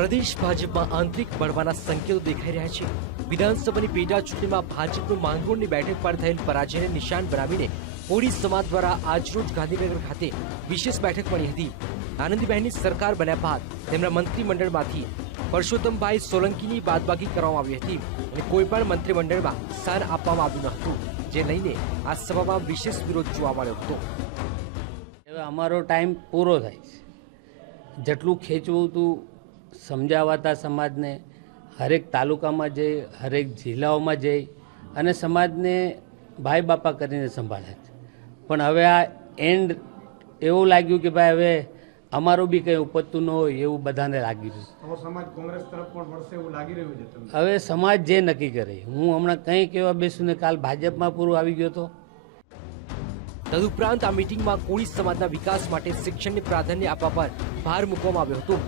પ્રદેશ ભાજપમાં આંતરિક બળવાના સંકેતો દેખાઈ રહ્યા છે. વિધાનસભાની પેટા ચૂંટણીમાં ભાજપનું માંગરોળની બેઠક પર થયેલ પરાજયને નિશાન બનાવીને કોળી સમાજ દ્વારા આજરોજ ગાંધીનગર ખાતે વિશેષ બેઠક મળી હતી. આનંદીબહેનની સરકાર બન્યા બાદ તેમના મંત્રીમંડળમાંથી પરસોત્તમભાઈ સોલંકીની બાદબાકી કરવામાં આવી હતી અને કોઈ પણ મંત્રીમંડળમાં સ્થાન આપવામાં આવ્યું ન હતું, જે લઈને આ સભામાં વિશેષ વિરોધ જોવા મળ્યો હતો. હવે અમારો ટાઈમ પૂરો થાય છે. જેટલું ખેંચવું હતું સમજાવાતા સમાજને હરેક તાલુકામાં જઈ હરેક જિલ્લાઓમાં જઈ અને સમાજને ભાઈ બાપા કરીને સંભાળે છે. પણ હવે આ એન્ડ એવું લાગ્યું કે ભાઈ હવે અમારું બી કંઈ ઉપજતું ન હોય એવું બધાને લાગી રહ્યું તો સમાજ કોંગ્રેસ તરફ પણ વળશે એવું લાગી રહ્યું છે હવે સમાજ જે નક્કી કરે. હું હમણાં કંઈ કહેવા બેસું ને કાલ ભાજપમાં પૂરું આવી ગયો હતો તદુપરાંત આ મિટિંગમાં કોળી સમાજના વિકાસ માટે શિક્ષણને પ્રાધાન્ય આપવા પર ભાર મૂકવામાં આવ્યો હતો.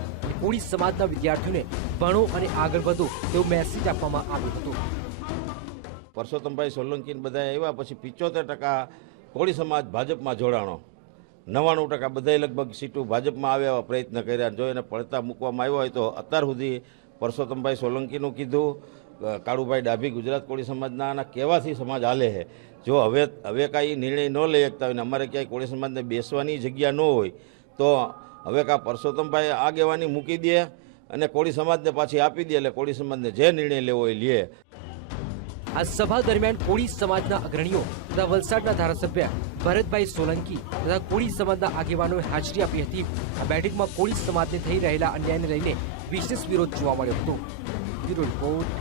કોળી સમાજના વિદ્યાર્થીઓને ભણો અને આગળ વધો તેવો મેસેજ આપવામાં આવ્યો હતો. પરસોત્તમભાઈ સોલંકી બધા આવ્યા પછી પિચોતેર ટકા કોળી સમાજ ભાજપમાં જોડાણો. નવ્વાણું ટકા બધાય લગભગ સીટો ભાજપમાં આવ્યા એવા પ્રયત્ન કર્યા. જો એને પડતા મૂકવામાં આવ્યો હોય તો અત્યાર સુધી પરસોત્તમભાઈ સોલંકીનું કીધું કાળુભાઈ ડાભી ગુજરાત કોળી સમાજના આના કહેવાથી સમાજ હાલે છે. જો હવે હવે કાંઈ નિર્ણય ન લઈ શકતા હોય ને અમારે ક્યાંય કોળી સમાજને બેસવાની જગ્યા ન હોય, તો હવે કાં પરસોત્તમભાઈ આગેવાની મૂકી દે અને કોળી સમાજને પાછી આપી દે એટલે કોળી સમાજને જે નિર્ણય લેવો એ લે. આ સભા દરમિયાન કોળી સમાજના અગ્રણીઓ તથા વલસાડના ધારાસભ્ય ભરતભાઈ સોલંકી તથા કોળી સમાજના આગેવાનોએ હાજરી આપી હતી. આ બેઠકમાં કોળી સમાજને થઈ રહેલા અન્યાયને લઈને વિશેષ વિરોધ જોવા મળ્યો હતો. Bureau report